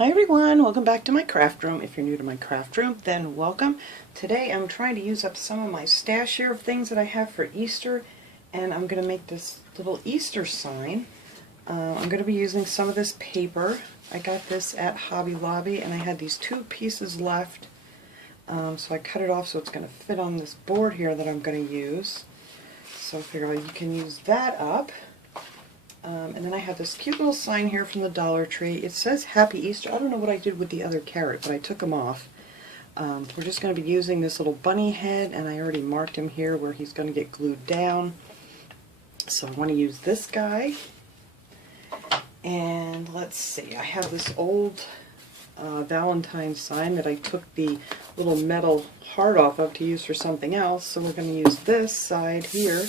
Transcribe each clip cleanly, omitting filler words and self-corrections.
Hi everyone, welcome back to my craft room. If you're new to my craft room, then welcome. Today I'm trying to use up some of my stash here of things that I have for Easter, and I'm going to make this little Easter sign. I'm going to be using some of this paper. I got this at Hobby Lobby and I had these two pieces left, so I cut it off so it's going to fit on this board here that I'm going to use. So I figured you can use that up. And then I have this cute little sign here from the Dollar Tree. It says Happy Easter. I don't know what I did with the other carrot, but I took them off. We're just going to be using this little bunny head, and I already marked him here where he's going to get glued down. So I want to use this guy. And let's see, I have this old Valentine sign that I took the little metal heart off of to use for something else. So we're going to use this side here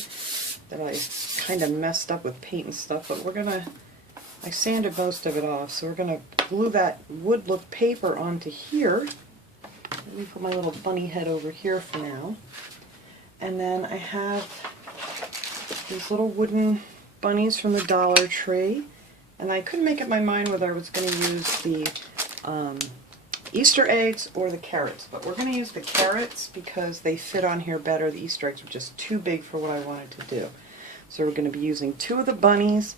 that I kind of messed up with paint and stuff, but I sanded most of it off, so we're going to glue that wood look paper onto here. Let me put my little bunny head over here for now. And then I have these little wooden bunnies from the Dollar Tree, and I couldn't make up my mind whether I was going to use the Easter eggs or the carrots, but we're going to use the carrots because they fit on here better. The Easter eggs were just too big for what I wanted to do. So we're going to be using two of the bunnies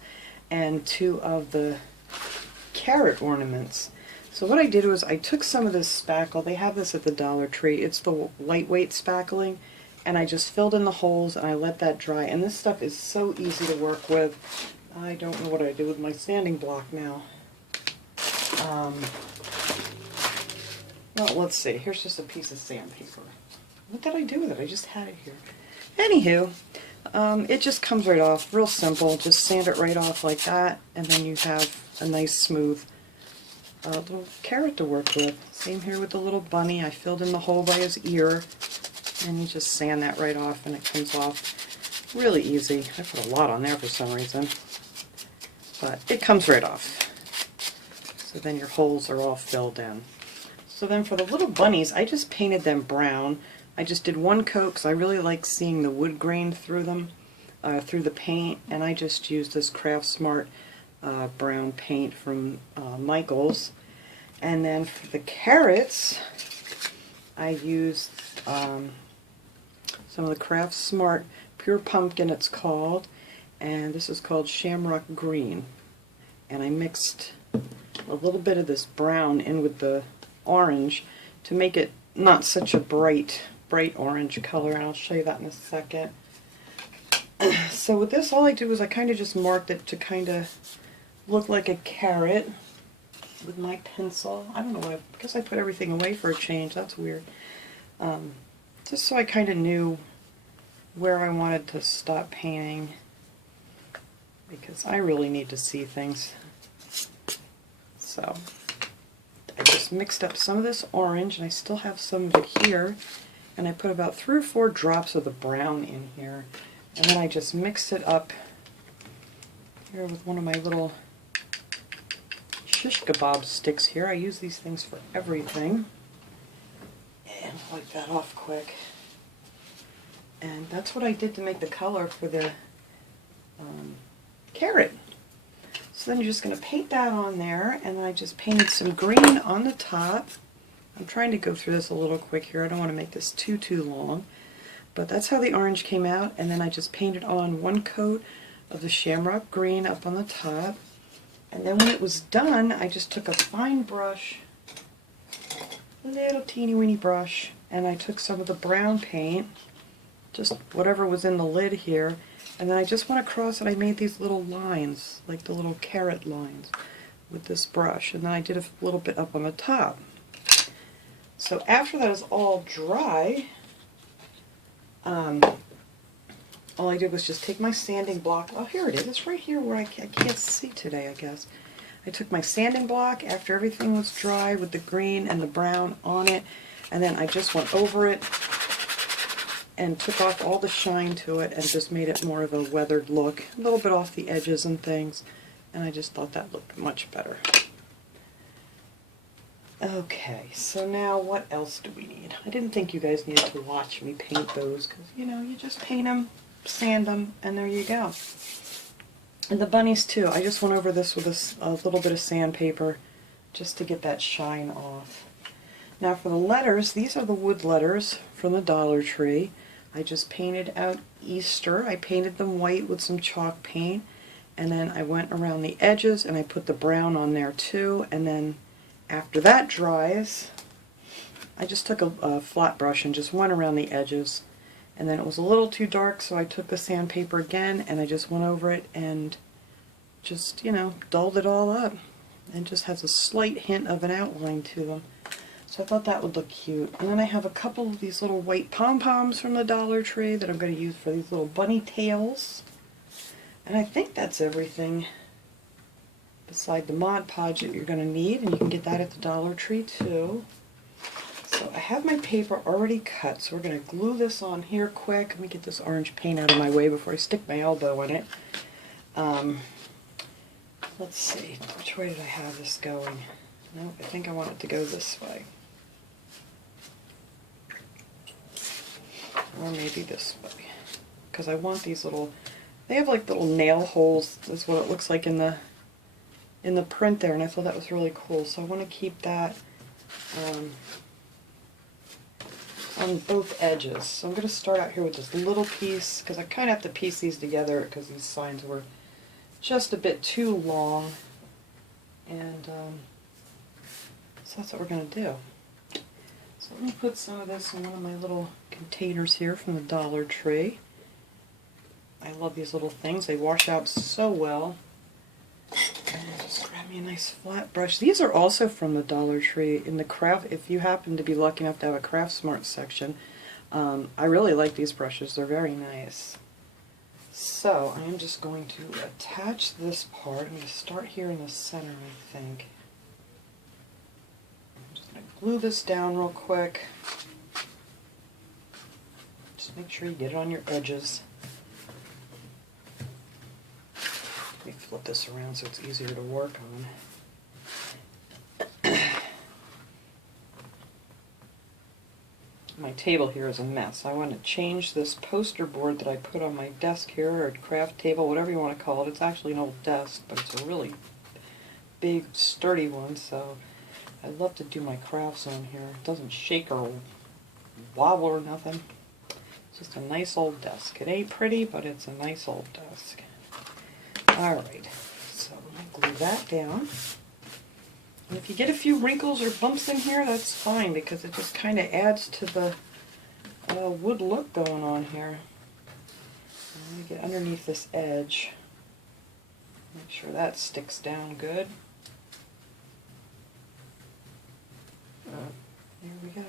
and two of the carrot ornaments. So what I did was I took some of this spackle. They have this at the Dollar Tree. It's the lightweight spackling, and I just filled in the holes and I let that dry. And this stuff is so easy to work with. I don't know what I do with my sanding block now. Well, let's see. Here's just a piece of sandpaper. What did I do with it? I just had it here. Anywho, it just comes right off. Real simple. Just sand it right off like that, and then you have a nice smooth little carrot to work with. Same here with the little bunny. I filled in the hole by his ear, and you just sand that right off, and it comes off really easy. I put a lot on there for some reason, but it comes right off. So then your holes are all filled in. So then for the little bunnies, I just painted them brown. I just did one coat because I really like seeing the wood grain through them, through the paint, and I just used this Craft Smart brown paint from Michael's. And then for the carrots, I used some of the Craft Smart Pure Pumpkin, it's called, and this is called Shamrock Green. And I mixed a little bit of this brown in with the orange to make it not such a bright orange color, and I'll show you that in a second. So with this, all I did was I kind of just marked it to kind of look like a carrot with my pencil. I don't know why, I guess I put everything away for a change, that's weird. Just so I kind of knew where I wanted to stop painting, because I really need to see things. So I just mixed up some of this orange, and I still have some of it here, and I put about 3 or 4 drops of the brown in here, and then I just mixed it up here with one of my little shish kebab sticks here. I use these things for everything. And wipe that off quick. And that's what I did to make the color for the carrot. So then you're just going to paint that on there, and then I just painted some green on the top. I'm trying to go through this a little quick here. I don't want to make this too long. But that's how the orange came out, and then I just painted on one coat of the Shamrock Green up on the top. And then when it was done, I just took a fine brush, a little teeny weeny brush, and I took some of the brown paint, just whatever was in the lid here, and then I just went across and I made these little lines, like the little carrot lines, with this brush. And then I did a little bit up on the top. So after that is all dry, all I did was just take my sanding block. Oh, here it is. It's right here where I can't see today, I guess. I took my sanding block after everything was dry with the green and the brown on it, and then I just went over it and took off all the shine to it and just made it more of a weathered look, a little bit off the edges and things, and I just thought that looked much better. Okay, so now what else do we need? I didn't think you guys needed to watch me paint those, because, you know, you just paint them, sand them, and there you go. And the bunnies too, I just went over this with a little bit of sandpaper just to get that shine off. Now for the letters, these are the wood letters from the Dollar Tree. I just painted out Easter. I painted them white with some chalk paint, and then I went around the edges and I put the brown on there too, and then after that dries, I just took a flat brush and just went around the edges, and then it was a little too dark, so I took the sandpaper again and I just went over it and just, you know, dulled it all up, and just has a slight hint of an outline to them. So I thought that would look cute. And then I have a couple of these little white pom-poms from the Dollar Tree that I'm going to use for these little bunny tails. And I think that's everything beside the Mod Podge that you're going to need, and you can get that at the Dollar Tree too. So I have my paper already cut, so we're going to glue this on here quick. Let me get this orange paint out of my way before I stick my elbow in it. Let's see, which way did I have this going? No, I think I want it to go this way. Or maybe this way. Because I want these little, they have like little nail holes, is what it looks like in the print there, and I thought that was really cool. So I want to keep that on both edges. So I'm going to start out here with this little piece, because I kind of have to piece these together because these signs were just a bit too long. And so that's what we're going to do. So let me put some of this in one of my little containers here from the Dollar Tree. I love these little things. They wash out so well. And just grab me a nice flat brush. These are also from the Dollar Tree in the craft. If you happen to be lucky enough to have a Craft Smart section, I really like these brushes. They're very nice. So I am just going to attach this part. I'm going to start here in the center, I think. Glue this down real quick. Just make sure you get it on your edges. Let me flip this around so it's easier to work on. My table here is a mess. I want to change this poster board that I put on my desk here, or craft table, whatever you want to call it. It's actually an old desk, but it's a really big, sturdy one, so I love to do my crafts on here. It doesn't shake or wobble or nothing. It's just a nice old desk. It ain't pretty, but it's a nice old desk. Alright, so I'm going to glue that down. And if you get a few wrinkles or bumps in here, that's fine, because it just kind of adds to the wood look going on here. I'm going to get underneath this edge. Make sure that sticks down good. There we go.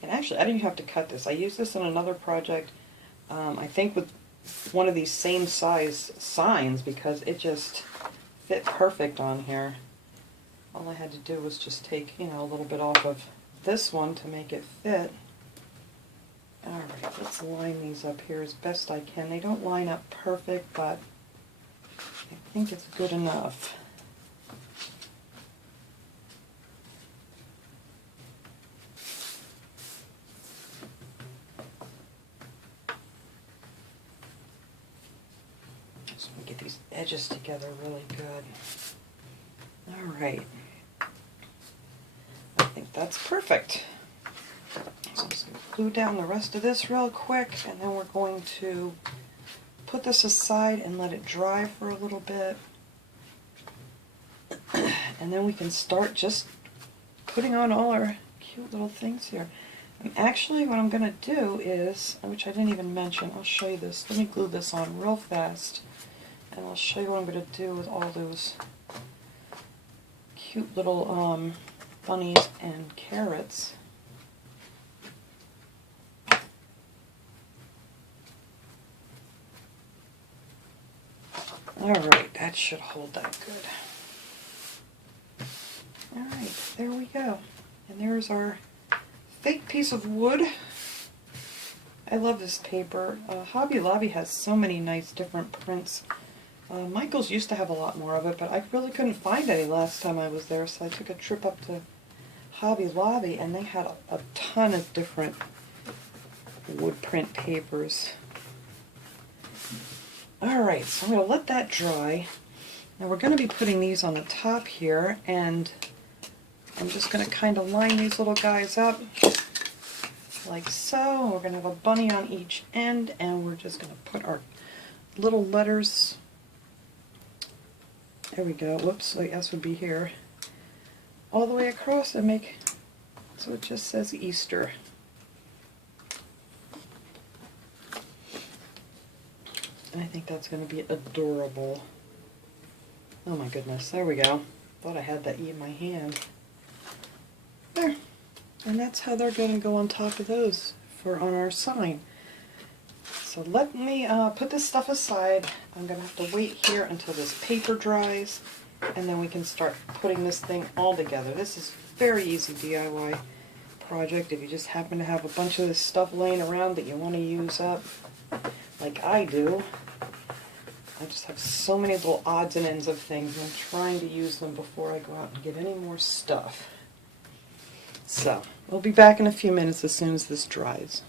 And actually, I didn't have to cut this. I used this in another project, I think with one of these same size signs, because it just fit perfect on here. All I had to do was just take, you know, a little bit off of this one to make it fit. Alright, let's line these up here as best I can. They don't line up perfect, but I think it's good enough. Just want to get these edges together really good. Alright. I think that's perfect. So I'm just going to glue down the rest of this real quick, and then we're going to put this aside and let it dry for a little bit. And then we can start just putting on all our cute little things here. And actually what I'm going to do is, which I didn't even mention, I'll show you this. Let me glue this on real fast, and I'll show you what I'm going to do with all those cute little bunnies and carrots. Alright, that should hold that good. Alright, there we go. And there's our fake piece of wood. I love this paper. Hobby Lobby has so many nice different prints. Michael's used to have a lot more of it, but I really couldn't find any last time I was there, so I took a trip up to Hobby Lobby, and they had a ton of different wood print papers. Alright, so I'm going to let that dry. Now we're going to be putting these on the top here, and I'm just going to kind of line these little guys up like so. We're going to have a bunny on each end, and we're just going to put our little letters. There we go. Whoops, the S would be here. All the way across and make so it just says Easter. And I think that's going to be adorable. Oh my goodness, there we go. Thought I had that E in my hand. There. And that's how they're going to go on top of those for on our sign. So let me put this stuff aside. I'm going to have to wait here until this paper dries, and then we can start putting this thing all together. This is very easy DIY project if you just happen to have a bunch of this stuff laying around that you want to use up, like I do. I just have so many little odds and ends of things, and I'm trying to use them before I go out and get any more stuff. So, we'll be back in a few minutes as soon as this dries.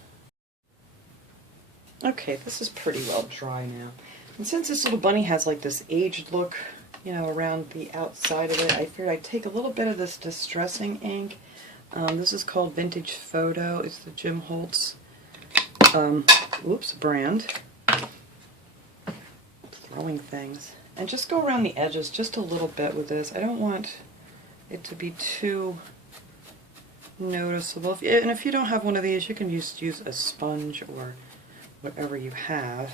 Okay, this is pretty well dry now. And since this little bunny has like this aged look, you know, around the outside of it, I figured I'd take a little bit of this distressing ink. This is called Vintage Photo. It's the Jim Holtz brand. Throwing things. And just go around the edges just a little bit with this. I don't want it to be too noticeable. And if you don't have one of these, you can just use a sponge or whatever you have.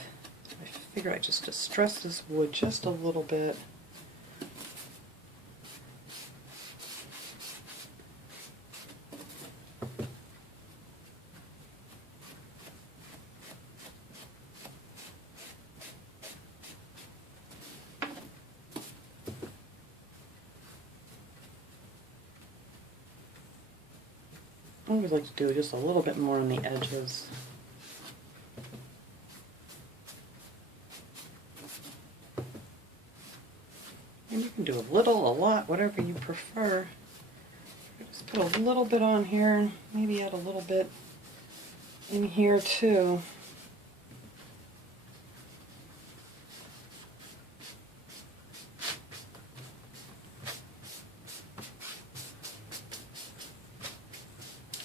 I figure I just distress this wood just a little bit. I always like to do just a little bit more on the edges. And you can do a little, a lot, whatever you prefer. Just put a little bit on here, and maybe add a little bit in here too.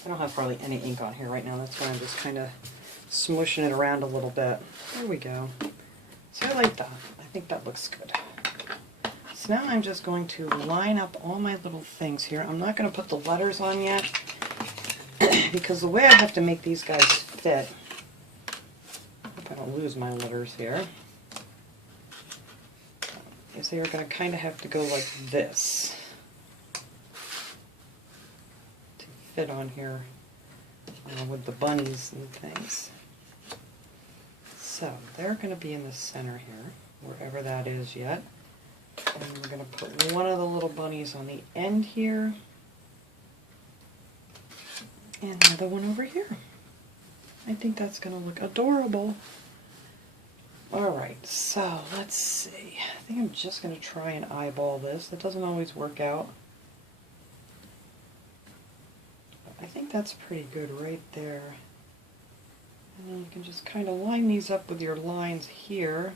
I don't have hardly any ink on here right now, that's why I'm just kind of smushing it around a little bit. There we go. So I like that. I think that looks good. So now I'm just going to line up all my little things here. I'm not going to put the letters on yet because the way I have to make these guys fit, I hope I don't lose my letters here, is they are going to kind of have to go like this to fit on here with the bunnies and things. So they're going to be in the center here, wherever that is yet. And we're going to put one of the little bunnies on the end here, and another one over here. I think that's going to look adorable. Alright, so let's see. I think I'm just going to try and eyeball this. That doesn't always work out. But I think that's pretty good right there. And then you can just kind of line these up with your lines here.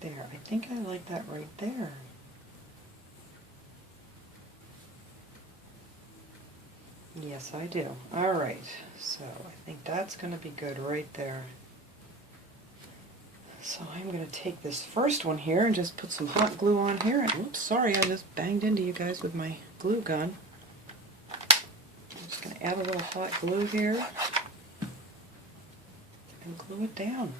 There, I think I like that right there. Yes, I do. Alright, so I think that's going to be good right there. So I'm going to take this first one here and just put some hot glue on here. And, oops, sorry, I just banged into you guys with my glue gun. I'm just going to add a little hot glue here and glue it down.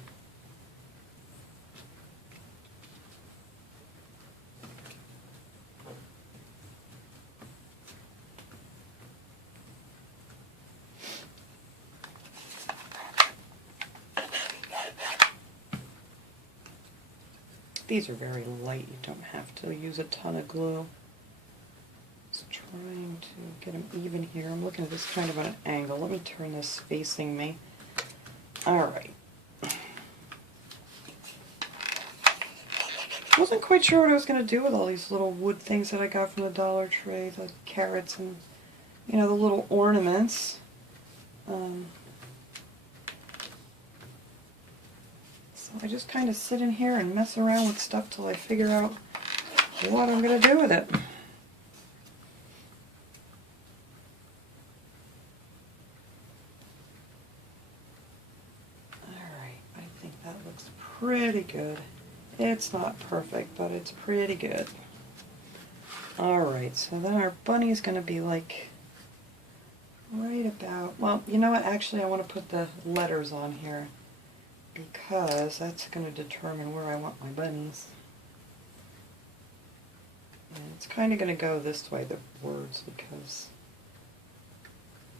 These are very light, you don't have to use a ton of glue. Just trying trying to get them even here. I'm looking at this kind of at an angle. Let me turn this facing me. Alright. Wasn't quite sure what I was going to do with all these little wood things that I got from the Dollar Tree, the carrots and, you know, the little ornaments. So I just kind of sit in here and mess around with stuff till I figure out what I'm going to do with it. Alright, I think that looks pretty good. It's not perfect, but it's pretty good. Alright, so then our bunny is going to be like right about, well, you know what, actually I want to put the letters on here because that's going to determine where I want my bunnies. And it's kind of going to go this way, the words, because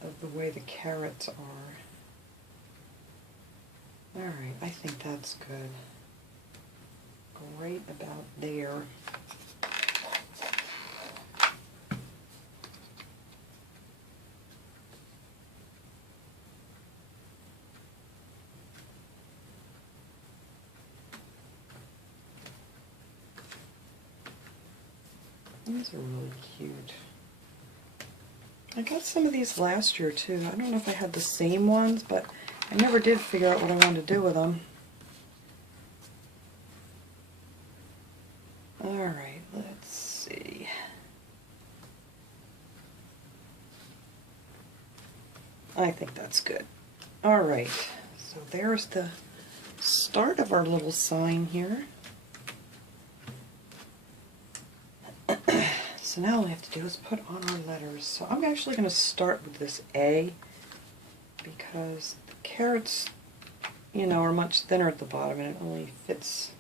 of the way the carrots are. Alright, I think that's good. Right about there. These are really cute. I got some of these last year too. I don't know if I had the same ones, but I never did figure out what I wanted to do with them. Alright, let's see. I think that's good. Alright, so there's the start of our little sign here. So now all we have to do is put on our letters. So I'm actually going to start with this A because the carrots, you know, are much thinner at the bottom and it only fits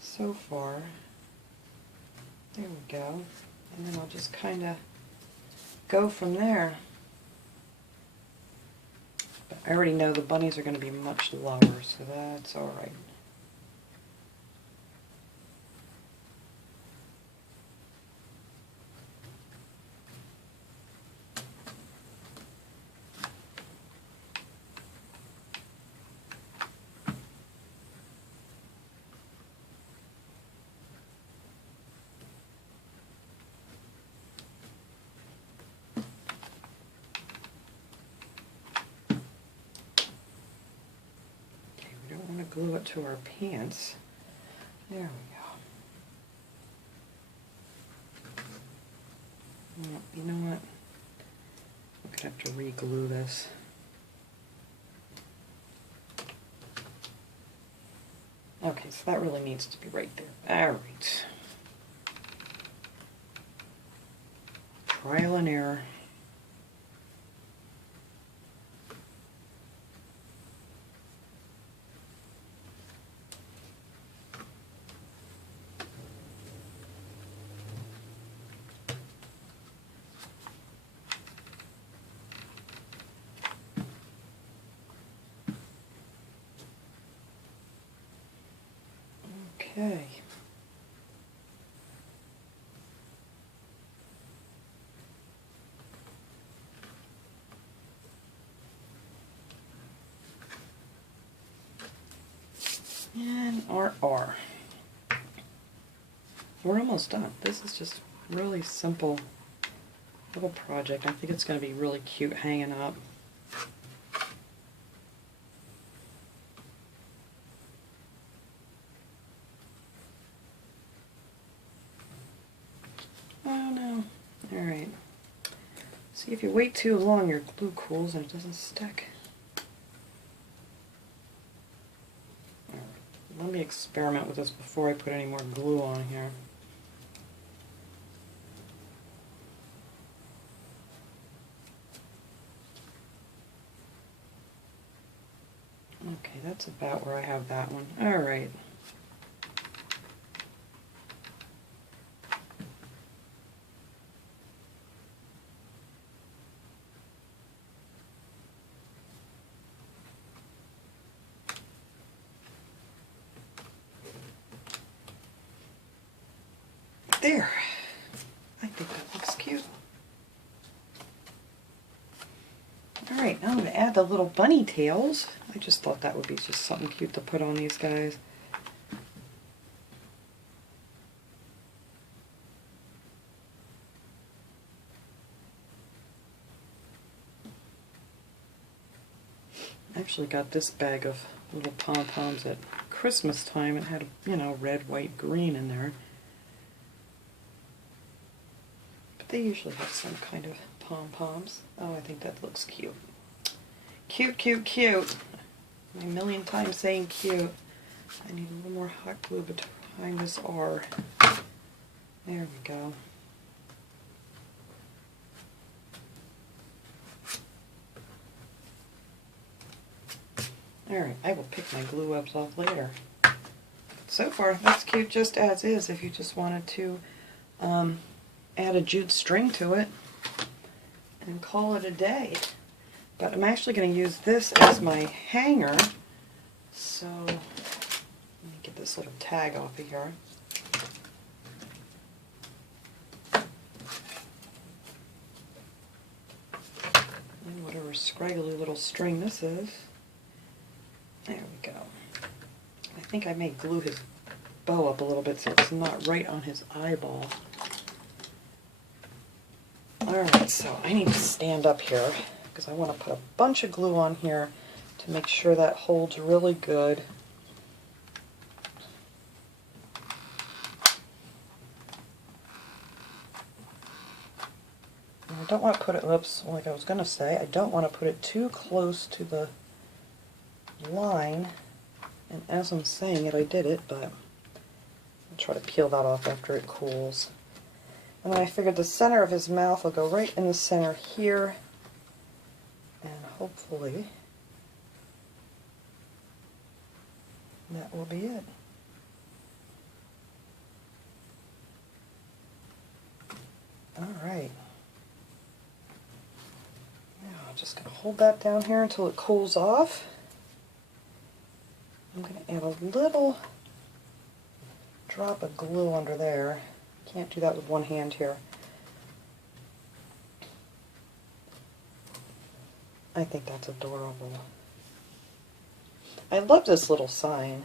so far. There we go. And then I'll just kind of go from there. But I already know the bunnies are going to be much lower, so that's alright. Glue it to our pants. There we go. Well, you know what? I'm going to have to re-glue this. Okay, so that really needs to be right there. Alright. Trial and error. Okay. And our R. We're almost done. This is just really simple little project. I think it's going to be really cute hanging up. Oh no. Alright. See, if you wait too long, your glue cools and it doesn't stick. Alright. Let me experiment with this before I put any more glue on here. Okay, that's about where I have that one. Alright. There. I think that looks cute. to add the little bunny tails. I just thought that would be just something cute to put on these guys. I actually got this bag of little pom-poms at Christmas time. It had, you know, red, white, green in there. But they usually have some kind of pom-poms. Oh, I think that looks cute. Cute, cute, cute. A million times saying cute. I need a little more hot glue behind this R. There we go. Alright, I will pick my glue webs off later. So far, that's cute just as is if you just wanted to add a jute string to it and call it a day. But I'm actually going to use this as my hanger, so let me get this little tag off of here. And whatever scraggly little string this is. There we go. I think I may glue his bow up a little bit so it's not right on his eyeball. Alright, so I need to stand up here because I want to put a bunch of glue on here to make sure that holds really good. And I don't want to put it, oops, like I was going to say, I don't want to put it too close to the line, and as I'm saying it I did it, but I'll try to peel that off after it cools. And then I figured the center of his mouth will go right in the center here, and hopefully that will be it. Alright. Now I'm just going to hold that down here until it cools off. I'm going to add a little drop of glue under there. Can't do that with one hand here. I think that's adorable. I love this little sign.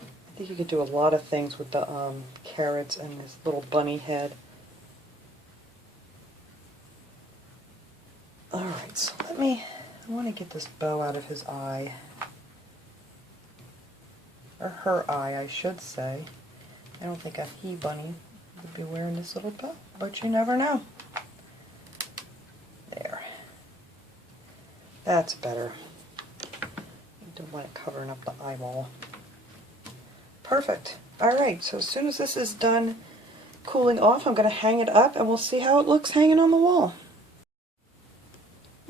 I think you could do a lot of things with the carrots and this little bunny head. Alright, so I want to get this bow out of his eye. Or her eye, I should say. I don't think a he bunny would be wearing this little bow, but you never know. There. That's better. You don't want it covering up the eyeball. Perfect. Alright, so as soon as this is done cooling off, I'm going to hang it up and we'll see how it looks hanging on the wall.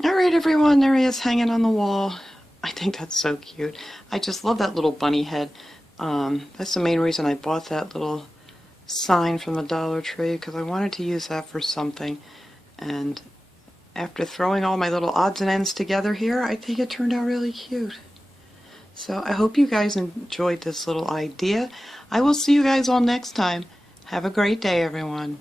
Alright everyone, there he is hanging on the wall. I think that's so cute. I just love that little bunny head. That's the main reason I bought that little sign from the Dollar Tree, because I wanted to use that for something. And after throwing all my little odds and ends together here, I think it turned out really cute. So I hope you guys enjoyed this little idea. I will see you guys all next time. Have a great day, everyone.